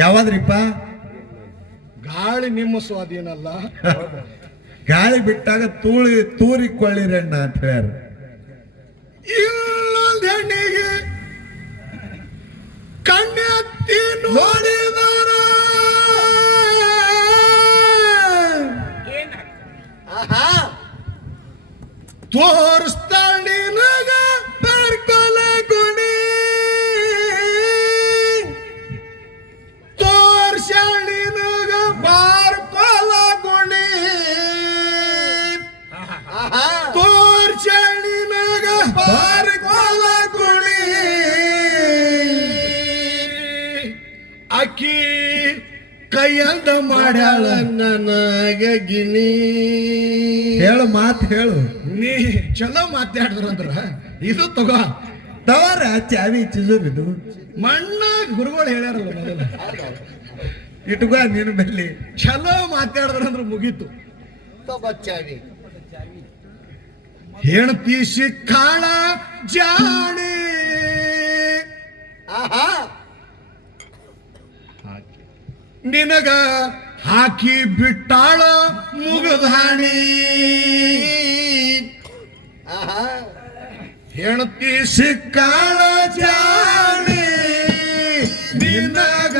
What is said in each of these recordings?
ಯಾವಾದ್ರಿಪ್ಪ? ಗಾಳಿ ನಿಮ್ಮ ಸ್ವಾಧೀನಲ್ಲ, ಗಾಳಿ ಬಿಟ್ಟಾಗ ತೂರಿಕೊಳ್ಳಿರಣ್ಣ ಅಂತ ಹೇಳ್ಯಾರ. ಇಲ್ಲೊಂದು ಹೆಣ್ಣಿಗೆ ಕಣ್ಣೆತ್ತಿ ನೋಡಿದಾರ ತೋರಿಸ್ತಾಳಿ ನಗ ಬರ್ಕೊಲ ಗುಣಿ, ತೋರ್ಸಾಳಿ ನಗ ಬಾರ್ಕೊಲ ಗುಣಿ, ತೋರ್ಸಾಳಿ ನಗ ಬಾರ್ಕೊಲ ಗುಣಿ. ಅಕ್ಕಿ ಕೈಯಂದ ಮಾಡ್ಯಾಳ ನನಗ ಗಿಣಿ. ಹೇಳು ಮಾತು ಹೇಳು. ನೀ ಚಲೋ ಮಾತಾಡಿದ್ರಂದ್ರ ಇದು ತಗೋ ತವರ ಚಾವಿ ಚಿಜುರ್ ಇದು ಮಣ್ಣ ಗುರುಗಳು ಹೇಳ್ಯಾರಲ್ಲ ಮೊದಲ ಇಟ್ಕೋ ನೀನು ಬೆಲ್ಲಿ. ಚಲೋ ಮಾತಾಡಿದ್ರಂದ್ರ ಮುಗೀತು. ಚಾವಿ ಹೆಣ್ತಿ ಸಿಕ್ಕಾಳ ಜಾಣಿ, ನಿನಗ ಹಾಕಿ ಬಿಟ್ಟಾಳ ಮುಗದಾಣಿ. ಹೆಣ್ತಿ ಸಿಕ್ಕಾಳ ಜಾಣಿ, ನಿನಗ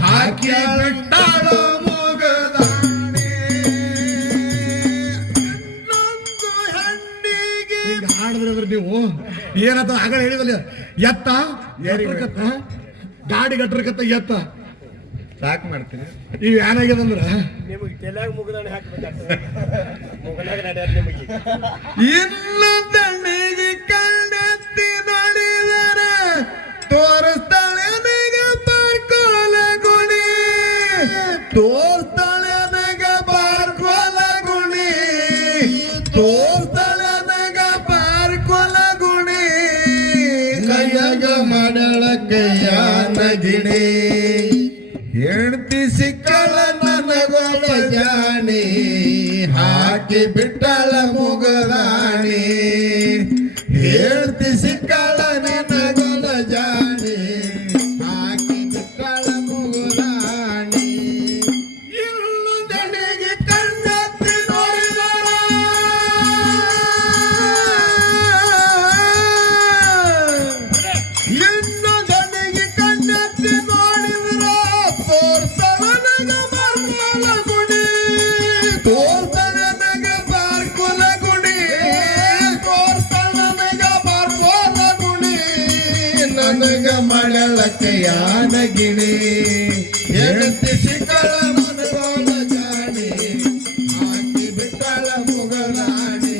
ಹಾಕಿ ಬಿಟ್ಟಾಳ ಮುಗದಾಣಿ. ಇನ್ನೊಂದು ಹೆಣ್ಣಿಗೆ ಹಾಡಿದ್ರೆ ನೀವು ಏನಂತ ಆಗಲ್ಲ ಹೇಳಿವಲ್ಲ, ಎತ್ತ ಏರಿಕತ್ತ ಗಾಡಿ ಗಟ್ರಕತ್ತ ಎತ್ತ ಸಾಕ್ ಮಾಡ್ತೀನಿ. ಇವ್ ಏನಾಗ್ಯದಂದ್ರ ನಿಮಗೆ ತೆಲಾಗ ಮುಗದಾಣೆ ಹಾಕ್ಬೇಕಾಗ್ತದೆ. ಮುಗಲಾಗ ನಡ್ಯಾರ ನಿಮಗೆ. ಇನ್ನೊಂದಣ್ಣಿಗೆ ಕಣ್ಣೆತ್ತಿ ನೋಡಿದರ ತೋರಿಸ್ತಾಳೆ ನನಗ ಬಾರ್ಕೋಲ ಗುಣಿ, ತೋರಿಸ್ತಾಳೆ ನನಗ ಬಾರ್ಕೋಲ ಗುಣಿ, ತೋರಿಸ್ತಾಳೆ ನನಗ ಬಾರ್ಕೋಲ ಗುಣಿ. ಕೈಯಾಗ ಮಾಡಳ ಕೈಯಾನ ಗಿಣಿ, ಹೆಣ್ತಿ ಸಿಕ್ಕಳ ನನಗೊಬ್ಬ ಜಾಣಿ, ಹಾಕಿ ಬಿಟ್ಟಳ ಮುಗದಾಣಿ. ಹೆಣ್ತಿ ಸಿಕ್ಕಳ ನನಗೊಬ್ಬ ಜಾಣಿ, ಹಾಕಿ ಬಿಟ್ಟಳ ಮುಗದಾಣಿ. ಇನ್ನೊಂದೆಡೆಗೆ ಕಣ್ಣೆತ್ತಿ ನೋಡಿದರ ಇನ್ನೊಂದೆಡೆಗೆ ಕಣ್ಣೆತ್ತಿ ನೋಡಿದರ ತೋರ್ಸಳನಗ ಬಾರ್ಕೊಲ ಗುಣಿ, ತೋರ್ಸಳನಗ ಬಾರ್ಕೊಲ ಗುಣಿ, ತೋರ್ಸಳನಗ ಬಾರ್ಕೊಲ ಗುಣಿ. ನನಗ ಮಾಡಳ ಕೈಯಾನ ಗಿಣಿ, ಹೆಣ್ತಿ ಸಿಕ್ಕಳ ನನಗೊಬ್ಬ ಜಾಣಿ, ಹಾಕಿ ಬಿಟ್ಟಳ ಮುಗದಾಣಿ.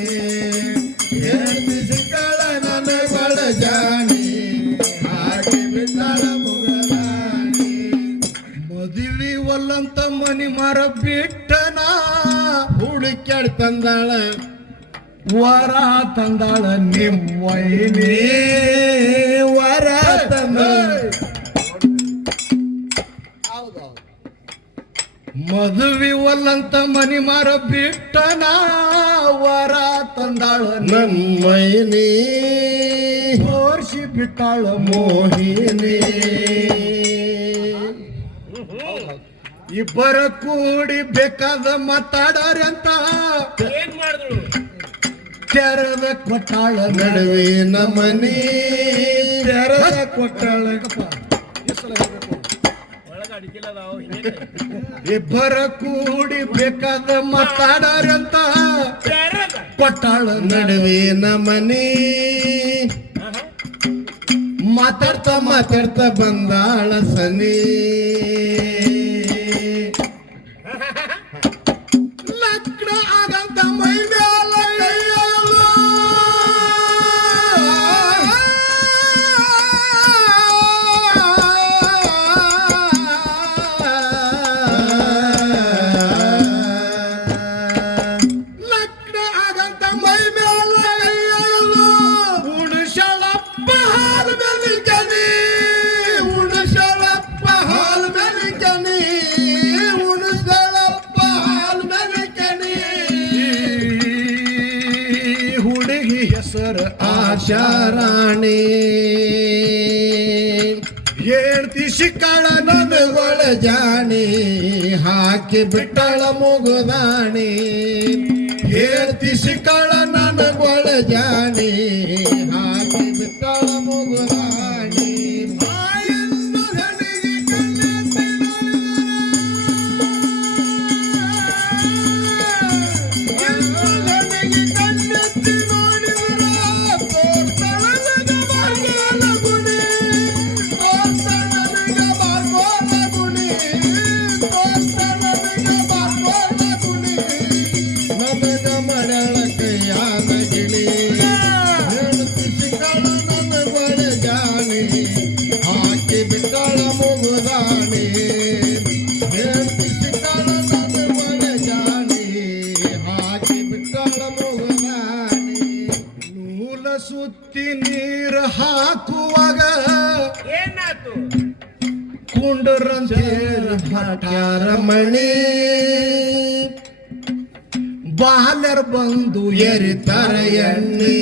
ಹೆಣ್ತಿ ಸಿಕ್ಕಳ ನನಗೊಬ್ಬ ಜಾಣಿ, ಹಾಕಿ ಬಿಟ್ಟಳ ಮುಗದಾಣಿ. ಮದುವೆ ಒಲ್ಲಂತ ಮನಿ ಮರ ಬಿಟ್ಟನ, ಹುಡುಕ್ಯಾಡ್ ತಂದಾಳ ವರ ತಂದಾಳ ನಿಮ್ಮೈನೇ ವರ ತಂದಾಳ. ಹೌದೌದು. ಮದುವೆ ಒಲ್ಲಂತ ಮನಿ ಮರ ಬಿಟ್ಟನ, ವರ ತಂದಾಳ ನಮ್ಮೈನಿ ತೋರ್ಸಿ ಬಿಟ್ಟಾಳ ಮೋಹಿನಿ. ಇಬ್ಬರ ಕೂಡಿ ಬೇಕಾದ ಮಾತಾಡಾರೆ ಅಂತ ಏನ್ ಮಾಡಿದ್ರು? ತೆರೆದ ಕೊಟ್ಟಾಳ ನಡುವಿನ ಮನಿ ತೆರೆದ ಕೊಟ್ಟಾಳ. ಒಳಗ ಅಡಿಕಿಲ್ಲದಾವ. ಇಬ್ಬರ ಕೂಡಿ ಬೇಕಾದ ಮಾತಾಡಾರೆ ಅಂತ ಕೊಟ್ಟಾಳ ನಡುವಿನ ಮನಿ ಮಾತಾಡ್ತಾ ಮಾತಾಡ್ತಾ ಬಂದಾಳ ಸನಿ. ಲಗ್ನ ಆಗಂತ ಮೈ ಮ್ಯಾಲ ಕೈಯಲ್ಲ, ಲಗ್ನ ಆಗಂತ ಮೈ ಮ್ಯಾಲ ಕೈಯಲ್ಲ. ಉಣಶಳಪ್ಪ ಹಾಲು ಮೆಲಿಕನಿ, ಉಣಶಳಪ್ಪ ಹಾಲು ಮೆಲಿಕನಿ, ಉಣಶಳಪ್ಪ ಹಾಲು ಮೆಲಿಕನಿ. ಹುಡುಗಿ ಹೆಸರು ಆಶಾರಾಣಿ ಹೇಳ್ತಿ ಸಿಕ್ಕಾಳ ನಮಗೊಳ ಜಾಣಿ ಹಾಕಿ ಬಿಟ್ಟಳ ಮುಗುದಾಣಿ ಹೇಳ್ತಿ ಸಿಕ್ಕಾಳ ನನಗೊಳ ಜಾಣಿ ಹಾಕಿ ಬಿಟ್ಟಳ ಮುಗುದಾಣಿ ಬಾಯನ್ನು ಹೆಣ್ಣಿಗೆ ಕಣ್ಣೆತ್ತಿ ನನಗ ಮರಳ ಕೈಯಾನ ಗಿಳಿ ಹೇಳ್ತಿ ಸಿಕ್ಕಳ ನನಗೊಳ ಜಾಣಿ ಹಾಕಿ ಬಿಟ್ಟಳ ಮುಗುದಾಣಿ ಹೇಳ್ತಿ ಸಿಕ್ಕಳ ನನಗೊಳ ಜಾಣಿ ಹಾಕಿ ಬಿಟ್ಟಳ ಮುಗುದಾಣಿ ನೂಲ ಸುತ್ತಿ ನೀರು ಹಾಕುವಾಗ ಏನಾತು ಕುಂಡ್ರಂತೇಳಿ ಹಠಾರ ಮಣಿ ಬಾಲರ್ ಬಂದು ಎರಿತರ ಎಣ್ಣಿ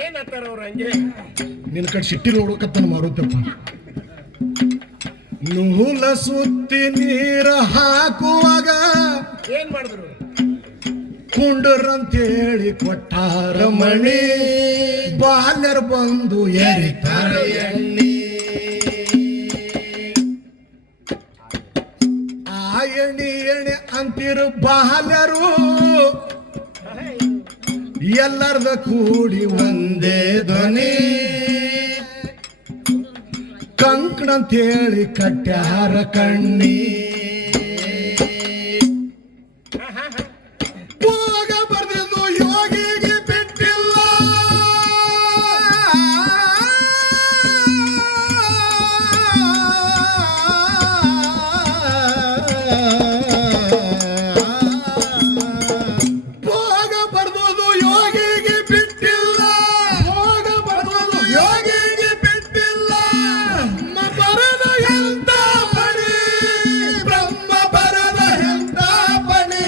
ಏನತ್ತಾರ ಅವ್ರ ಹಂಗೆ ನಿನ್ನ ಕಡೆ ಸಿಟ್ಟಿ ನೋಡಕತ್ತನ ಮಾರುತ್ತಪ್ಪ ನೂಲ ಸುತ್ತಿ ನೀರು ಹಾಕುವಾಗ ಏನ್ ಮಾಡಿದ್ರು ಕುಂಡ್ರಂತೇಳಿ ಕೊಟ್ಟಾರ ಮಣಿ ಬಾಲರ್ ಬಂದು ಎರಿತಾರ ಎಣ್ಣಿ ಆ ಎಣ್ಣೆ ಎಣ್ಣೆ ಅಂತಿರು ಬಾಲರು ಎಲ್ಲರದ ಕೂಡಿ ಒಂದೇ ಧ್ವನಿ ಕಂಕಣ ಅಂತೇಳಿ ಕಟ್ಟ್ಯಾರ ಕಣ್ಣಿ ಹೋಗ ಬರ್ದಿದ್ದು ಯೋಗಿಗೆ ಬಿಟ್ಟಿಲ್ಲ ಹೋಗ ಬರ್ದೋದು ಯೋಗಿಗೆ ಬಿಟ್ಟಿಲ್ಲ ಹೋಗ ಬರ್ದೋದು ಯೋಗಿಗೆ ಬಿಟ್ಟಿಲ್ಲ ಬರದ ಎಂತ ಪಡಿ ಬ್ರಹ್ಮ ಬರದ ಎಂತ ಪಡಿ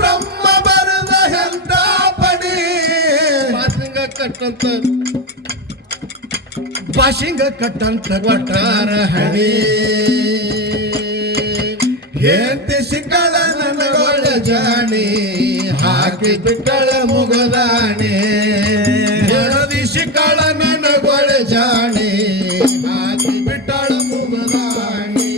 ಬ್ರಹ್ಮ ಬರದ ಎಂತ ಪಡಿ ಮಾತಿಂಗ ಕಟ್ಟಂತ ಭಾಷಿಂಗ ಕಟ್ಟಂತ ಕೊಟ್ಟಾರ ಹಣಿ ಹೇಳ್ತಿ ಸಿಕ್ಕಳ ನನಗೊಳ ಜಾಣಿ ಹಾಕಿ ಬಿಟ್ಟಳ ಮುಗದಾಣಿ ಹೇಳದಿ ಸಿಕ್ಕಳ ನನಗೊಳ ಜಾಣಿ ಹಾಕಿ ಬಿಟ್ಟಳ ಮುಗದಾಣಿ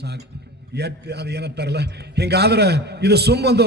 ಸಾಕು ಎಟ್ ಅದು ಏನಂತಾರಲ್ಲ ಹಿಂಗಾದ್ರೆ ಇದು ಸುಮ್ಮೊಂದು